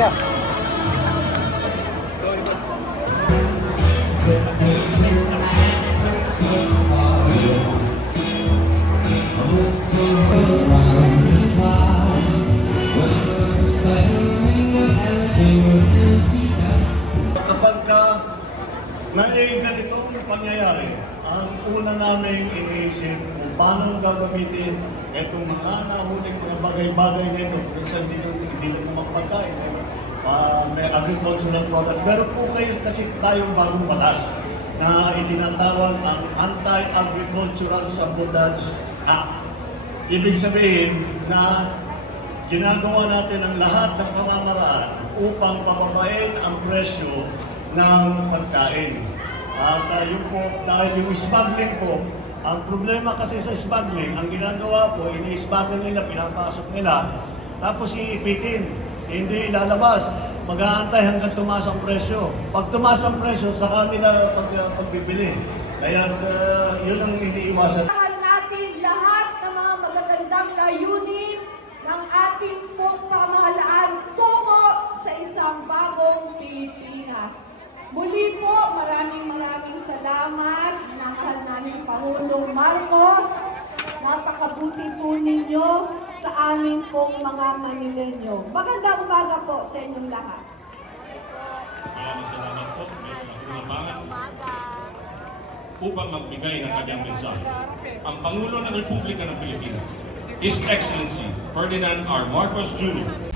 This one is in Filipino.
Maria. Kapag may ganitong pangyayari, ang una namin iniisip kung paano gagamitin itong mga nahuling mga bagay-bagay nito. Minsan hindi na magpagkain. May agricultural product. Pero po kayo kasi tayong bagong batas na itinatawag ang Anti-Agricultural Sabotage Act. Ibig sabihin na ginagawa natin ang lahat ng pamamaraan upang pababain ang presyo ng pagkain. At yun po, dahil yung smuggling po, ang problema kasi sa smuggling, ang ginagawa po, ini-smuggle nila, pinapasok nila, tapos iipitin, hindi ilalabas. Mag-aantay hanggang tumaas ang presyo. Pag tumaas ang presyo, saka nila pagbibili. Kaya yun ang iniiwasan. Natin lahat ng mga magagandang layunin ng ating pong pamahalaan tungo sa isang bagong Pilipinas. Muli po, maraming salamat. Minamahal namin Pangulong Marcos. Napakabuti po ninyo sa amin pong mga Manilenyo. Magandang umaga po sa inyong lahat. Maraming salamat po. Upang magbigay ng kanyang mensahe, ang Pangulo ng Republika ng Pilipinas, His Excellency Ferdinand R. Marcos Jr.